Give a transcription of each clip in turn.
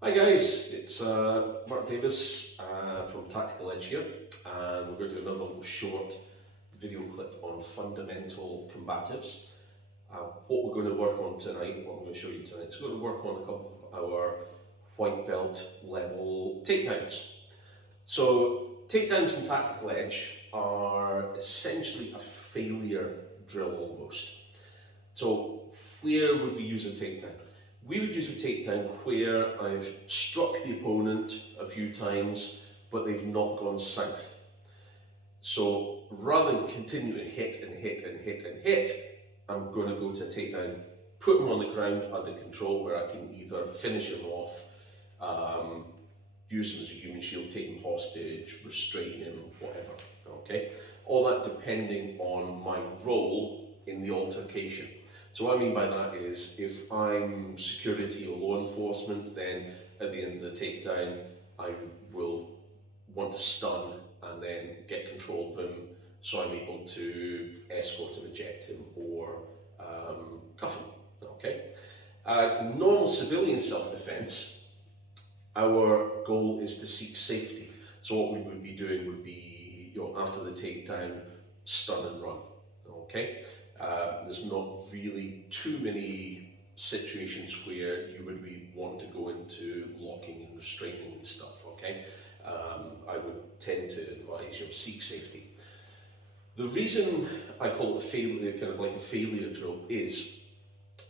Hi guys, it's Mark Davis from Tactical Edge here, and we're going to do another little short video clip on fundamental combatives. What we're going to work on tonight, what I'm going to show you tonight, is we're going to work on a couple of our white belt level takedowns. So takedowns in Tactical Edge are essentially a failure drill almost. So where would we use a takedown? We would use a takedown where I've struck the opponent a few times, but they've not gone south. So rather than continue to hit and hit and hit and hit, I'm going to go to a takedown, put them on the ground under control where I can either finish him off, use him as a human shield, take him hostage, restrain him, whatever. Okay, all that depending on my role in the altercation. So what I mean by that is, if I'm security or law enforcement, then at the end of the takedown, I will want to stun and then get control of him, so I'm able to escort him, eject him, or cuff him. Okay. Normal civilian self-defense, our goal is to seek safety. So what we would be doing would be, after the takedown, stun and run. Okay. There's not really too many situations where you would be wanting to go into locking and restraining and stuff. Okay. I would tend to advise seek safety. The reason I call it a failure, kind of like a failure drill, is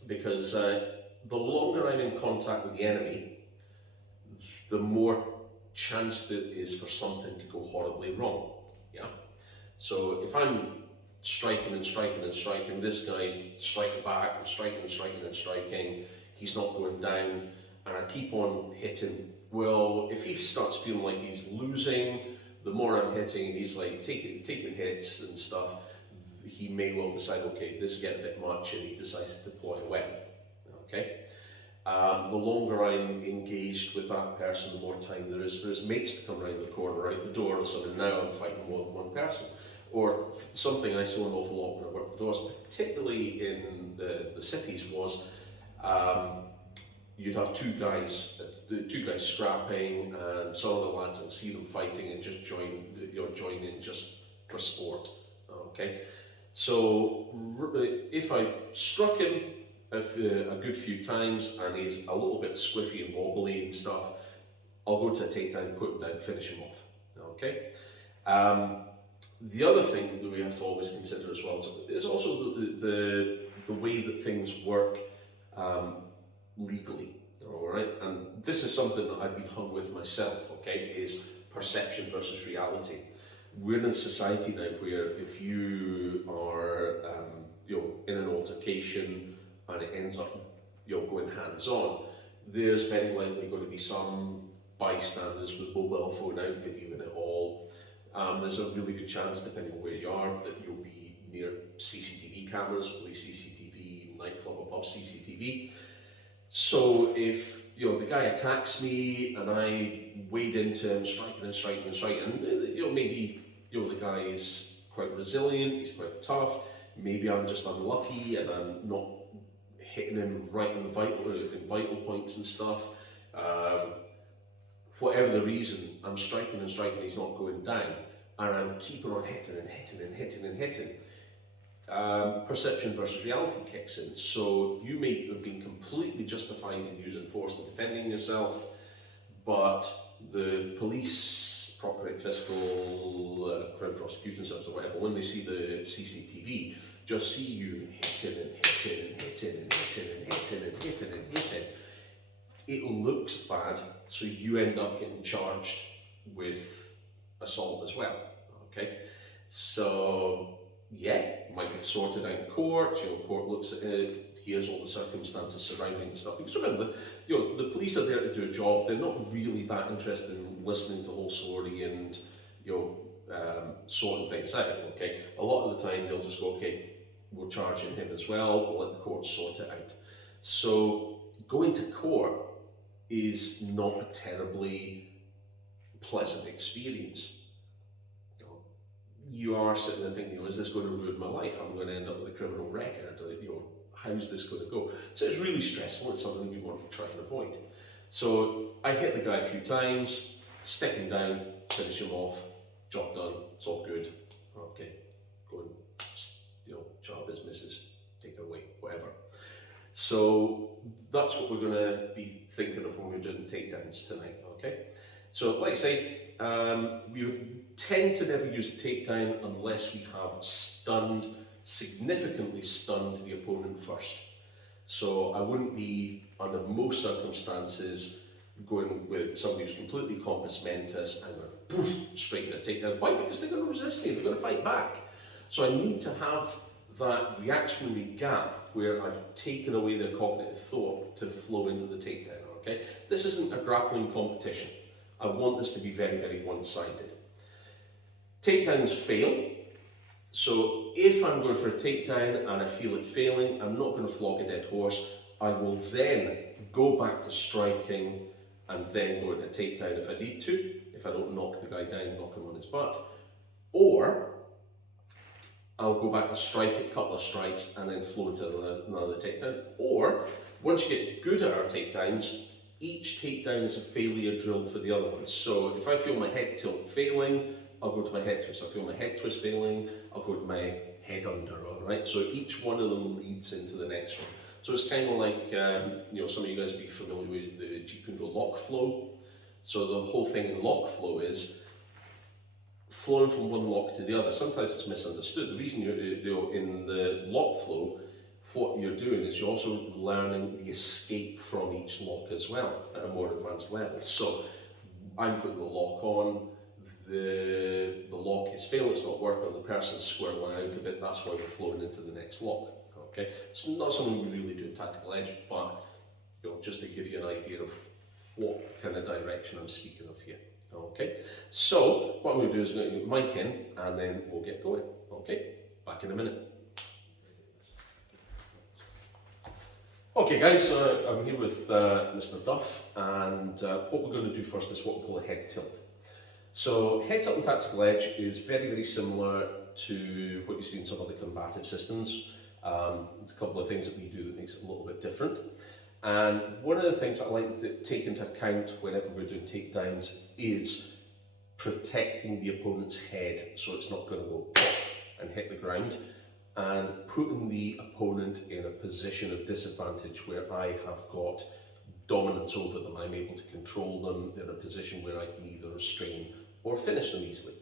because the longer I'm in contact with the enemy, the more chance there is for something to go horribly wrong. Yeah. So if I'm striking and striking and striking, this guy striking back and striking and striking and striking, he's not going down, and I keep on hitting. Well, if he starts feeling like he's losing, the more I'm hitting and he's like taking hits and stuff, he may well decide, okay, this is getting a bit much, and he decides to deploy a weapon. Okay. The longer I'm engaged with that person, the more time there is for his mates to come around the corner, out the door or something. Now I'm fighting more than one person. Or something I saw an awful lot when I worked the doors, particularly in the cities, was you'd have two guys scrapping, and some of the lads would see them fighting and just join in just for sport. Okay, so if I struck him a good few times and he's a little bit squiffy and wobbly and stuff, I'll go to a takedown, put him down, finish him off. Okay. The other thing that we have to always consider as well is also the way that things work legally. All right, and this is something that I've been hung with myself. Okay, is perception versus reality. We're in a society now where if you are in an altercation and it ends up going hands-on, there's very likely going to be some bystanders with mobile phone out videoing it all. There's a really good chance, depending on where you are, that you'll be near CCTV cameras, police CCTV, nightclub or pub CCTV. So if the guy attacks me and I wade into him, striking and striking and striking, maybe the guy is quite resilient, he's quite tough. Maybe I'm just unlucky and I'm not hitting him right in the vital points and stuff. Whatever the reason, I'm striking and striking, he's not going down, and I'm keeping on hitting and hitting and hitting and hitting. Perception versus reality kicks in. So you may have been completely justified in using force and defending yourself, but the police, property, fiscal, Crown Prosecution Service or whatever, when they see the CCTV, just see you hitting and hitting and hitting and hitting and hitting and hitting and hitting. It looks bad, so you end up getting charged with assault as well. Okay, so yeah, might get sorted out in court. Court looks at it, here's all the circumstances surrounding stuff. Because remember, the police are there to do a job. They're not really that interested in listening to the whole story and sorting things out. Okay, a lot of the time they'll just go, okay, we're charging him as well. We'll let the court sort it out. So going to court is not a terribly pleasant experience. You are sitting there thinking, is this going to ruin my life? I'm going to end up with a criminal record. How's this going to go? So it's really stressful. It's something we want to try and avoid. So I hit the guy a few times, stick him down, finish him off, job done, it's all good. Okay, go and, job is missus, take her away, whatever. So that's what we're going to be thinking of when we're doing takedowns tonight, okay? So like I say, we tend to never use a takedown unless we have significantly stunned the opponent first. So I wouldn't be, under most circumstances, going with somebody who's completely compos mentis and straight into a takedown. Why? Because they're going to resist me, they're going to fight back. So I need to have that reactionary gap where I've taken away their cognitive thought to flow into the takedown, okay? This isn't a grappling competition. I want this to be very, very one-sided. Takedowns fail. So if I'm going for a takedown and I feel it failing, I'm not going to flog a dead horse. I will then go back to striking and then go into a takedown if I need to. If I don't knock the guy down, knock him on his butt. Or I'll go back to strike a couple of strikes and then flow into another takedown. Or, once you get good at our takedowns, each takedown is a failure drill for the other ones. So if I feel my head tilt failing, I'll go to my head twist. If I feel my head twist failing, I'll go to my head under, all right? So each one of them leads into the next one. So it's kind of like, some of you guys will be familiar with the Taekwondo lock flow. So the whole thing in lock flow is flowing from one lock to the other. Sometimes it's misunderstood. The reason you're in the lock flow, what you're doing is you're also learning the escape from each lock as well at a more advanced level. So I'm putting the lock on, the lock is failing, it's not working, the person's squirreling out of it, that's why we're flowing into the next lock. Okay, it's not something we really do in Tactical Edge, but just to give you an idea of what kind of direction I'm speaking of here. Okay, so what I'm going to do is I'm going to get the mic in and then we'll get going. Okay, back in a minute. Okay guys, so I'm here with Mr. Duff, and what we're going to do first is what we call a head tilt. So head tilt in Tactical Edge is very, very similar to what you see in some of the combative systems. There's a couple of things that we do that makes it a little bit different. And one of the things I like to take into account whenever we're doing takedowns is protecting the opponent's head so it's not going to go pop and hit the ground, and putting the opponent in a position of disadvantage where I have got dominance over them. I'm able to control them in a position where I can either restrain or finish them easily.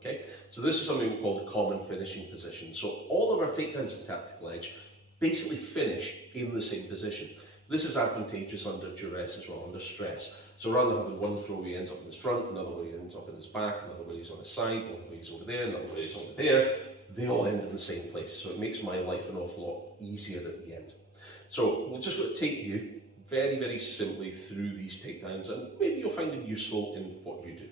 Okay, so this is something we call the common finishing position. So all of our takedowns in Tactical Edge basically finish in the same position. This is advantageous under duress as well, under stress. So rather than having one throw he ends up in his front, another way he ends up in his back, another way he's on his side, one way he's over there, another way he's over there, they all end in the same place. So it makes my life an awful lot easier at the end. So we're just going to take you very, very simply through these takedowns, and maybe you'll find them useful in what you do.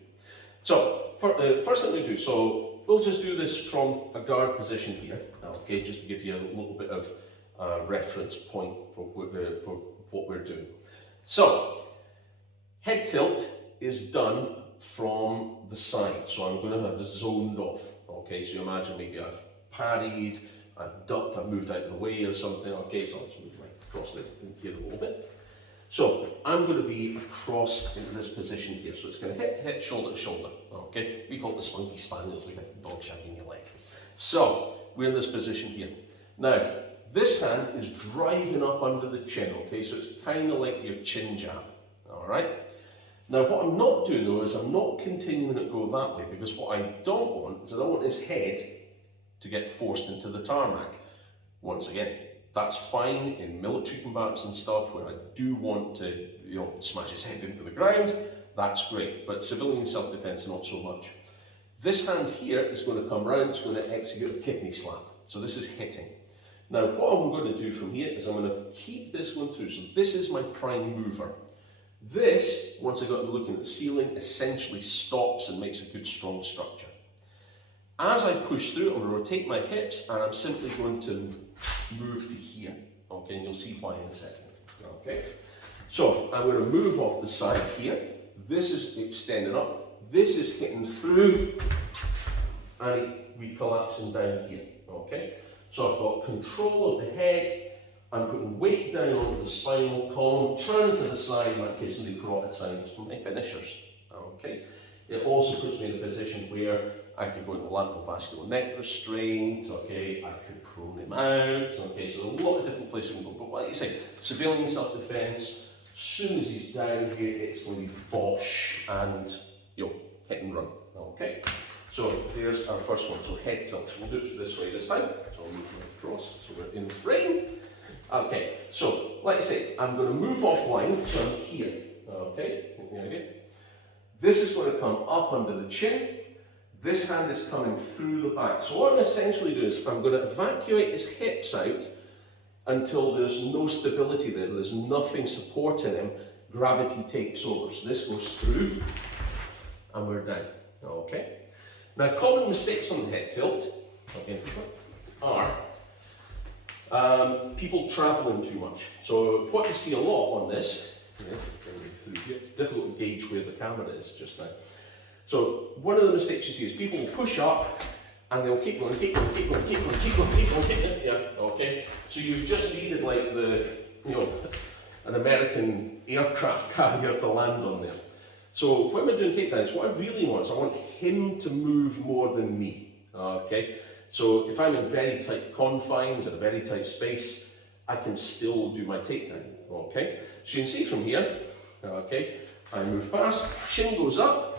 So, first thing we do, so we'll just do this from a guard position here, okay, just to give you a little bit of reference point for what we're doing. So, head tilt is done from the side, so I'm going to have zoned off, okay, so you imagine maybe I've parried, I've ducked, I've moved out of the way or something, okay, so I'll just move across here a little bit. So I'm going to be across into this position here. So it's going to hip to hip, shoulder to shoulder. Okay, we call it the spunky spaniels, like a dog shagging your leg. So we're in this position here. Now, this hand is driving up under the chin, okay? So it's kind of like your chin jab, all right? Now, what I'm not doing though is I'm not continuing to go that way, because what I don't want is I don't want his head to get forced into the tarmac. Once again, that's fine in military combats and stuff where I do want to, smash his head into the ground. That's great, but civilian self-defense, not so much. This hand here is going to come round, it's going to execute a kidney slap. So this is hitting. Now, what I'm going to do from here is I'm going to keep this going through. So this is my prime mover. This, once I got him looking at the ceiling, essentially stops and makes a good strong structure. As I push through, I'm going to rotate my hips and I'm simply going to move to here. Okay, and you'll see why in a second. Okay, so I'm going to move off the side here. This is extending up. This is hitting through and we collapsing down here. Okay, so I've got control of the head I'm putting weight down onto the spinal column, turn to the side, in that case, the carotid side for my finishers. Okay. It also puts me in a position where I could go into vascular neck restraint, okay, I could prone him out, okay, so there's a lot of different places we can go. But like you say, civilian self-defense, as soon as he's down here, it's going to be bosh and, hit and run, okay? So there's our first one, so head tilt. So we'll do it this way this time. So I'll move it across, so we're in frame. Okay, so like I say, I'm going to move offline, so I'm here, okay, this is going to come up under the chin. This hand is coming through the back. So what I'm essentially doing is I'm going to evacuate his hips out until there's no stability there, there's nothing supporting him, gravity takes over. So this goes through and we're down. Okay. Now common mistakes on the head tilt are people travelling too much. So what you see a lot on this, it's difficult to gauge where the camera is just now. So one of the mistakes you see is people will push up and they'll keep going, yeah, okay? So you've just needed like an American aircraft carrier to land on there. So when we're doing takedowns, what I really want is I want him to move more than me, okay? So if I'm in very tight confines, in a very tight space, I can still do my takedown, okay? So you can see from here, okay, I move past, chin goes up,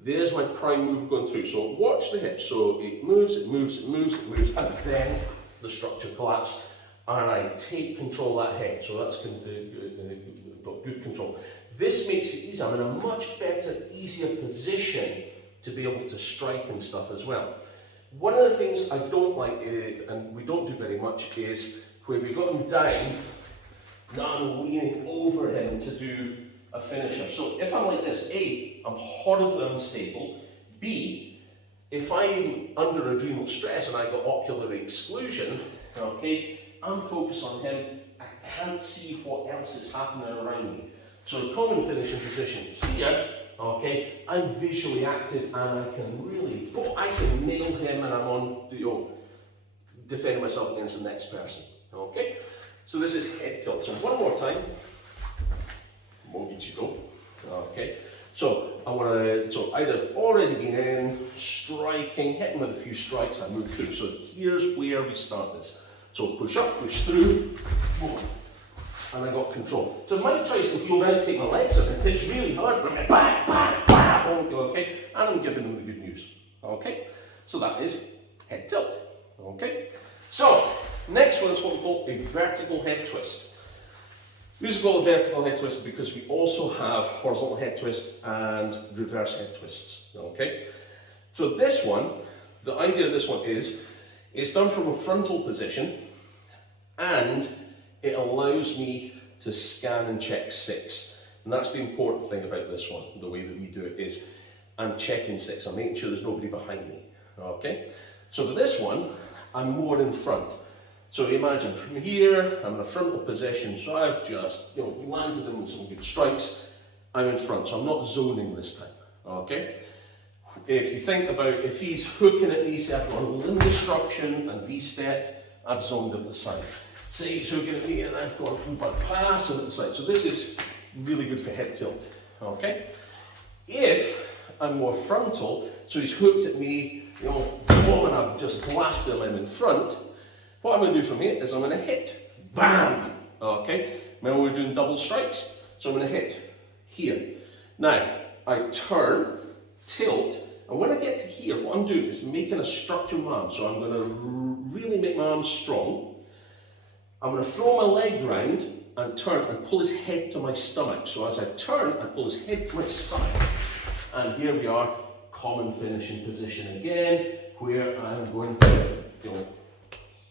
there's my prime move going through. So watch the hips. So it moves, it moves, it moves, it moves, and then the structure collapses. And I take control of that head. So that's got good control. This makes it easy. I'm in a much better, easier position to be able to strike and stuff as well. One of the things I don't like, and we don't do very much, is where we got him down, now I'm leaning over him to do a finisher. So if I'm like this, A, I'm horribly unstable. B, if I'm under adrenal stress and I got ocular exclusion, okay, I'm focused on him, I can't see what else is happening around me. So common finishing position here, okay, I'm visually active and I can really, I can nail him and I'm on, defending myself against the next person, okay? So this is head tilt. So one more time. Okay, so I want to, so I'd have already been in, striking, hitting with a few strikes, I move through. So here's where we start this. So push up, push through, and I got control. So Mike tries to go around and take my legs up, it's really hard for me, okay, and I'm giving him the good news. Okay, so that is head tilt. Okay, so next one is what we call a vertical head twist. We just call it vertical head twist because we also have horizontal head twist and reverse head twists, okay? So this one, the idea of this one is, it's done from a frontal position and it allows me to scan and check 6. And that's the important thing about this one, the way that we do it is, I'm checking 6, I'm making sure there's nobody behind me, okay? So for this one, I'm more in front. So imagine from here, I'm in a frontal position, so I've just landed him with some good strikes. I'm in front, so I'm not zoning this time, okay? If you think about, if he's hooking at me, say I've got a limb destruction and V-stepped, I've zoned at the side. Say he's hooking at me and I've got a full butt pass at the side. So this is really good for head tilt, okay? If I'm more frontal, so he's hooked at me, and I've just blasted him, I'm in front, what I'm going to do from here is I'm going to hit, bam, okay? Remember we're doing double strikes, so I'm going to hit here. Now, I turn, tilt, and when I get to here, what I'm doing is making a structure with my arm. So I'm going to really make my arm strong. I'm going to throw my leg round and turn and pull his head to my stomach. So as I turn, I pull his head to my stomach. And here we are, common finishing position again, where I'm going to,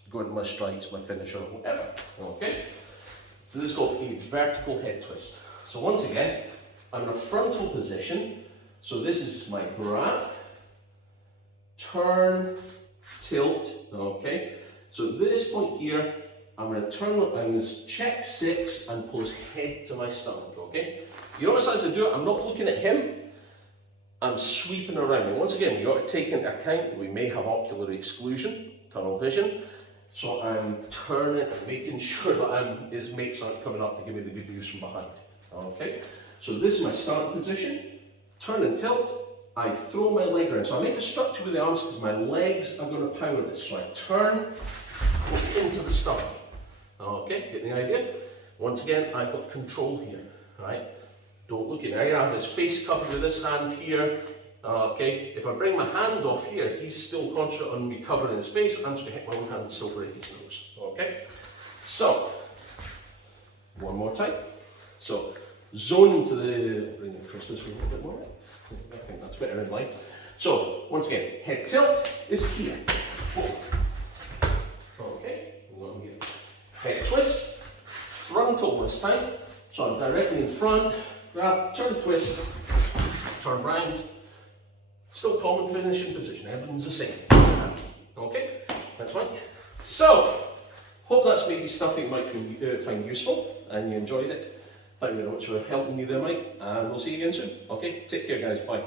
go into my strikes, my finisher, whatever, okay? So this is called a vertical head twist. So once again, I'm in a frontal position, so this is my grab, turn, tilt, okay? So at this point here, I'm going to turn, I'm going to check 6 and pull his head to my stomach, okay? You notice as I do it, I'm not looking at him, I'm sweeping around. And once again, you've got to take into account that we may have ocular exclusion, tunnel vision, So I'm turning and making sure that his mates aren't coming up to give me the abuse from behind. Okay, so this is my starting position. Turn and tilt. I throw my leg around. So I make a structure with the arms because my legs are going to power this. So I turn into the stomach. Okay, get the idea? Once again, I've got control here, right? Don't look at me. I have his face covered with this hand here. Okay, if I bring my hand off here, he's still conscious on me covering his face. I'm just going to hit my own hand and still break his nose. Okay, so one more time. So zone into the, bring it across this way a little bit more. I think that's better in line. So once again, head tilt is here. Okay, head twist, frontal this time. So I'm directly in front, grab, turn the twist, turn round. Still common finishing position, everything's the same. Okay, that's fine. So, hope that's maybe stuff that you might find useful and you enjoyed it. Thank you very much for helping me there, Mike, and we'll see you again soon. Okay, take care guys, bye.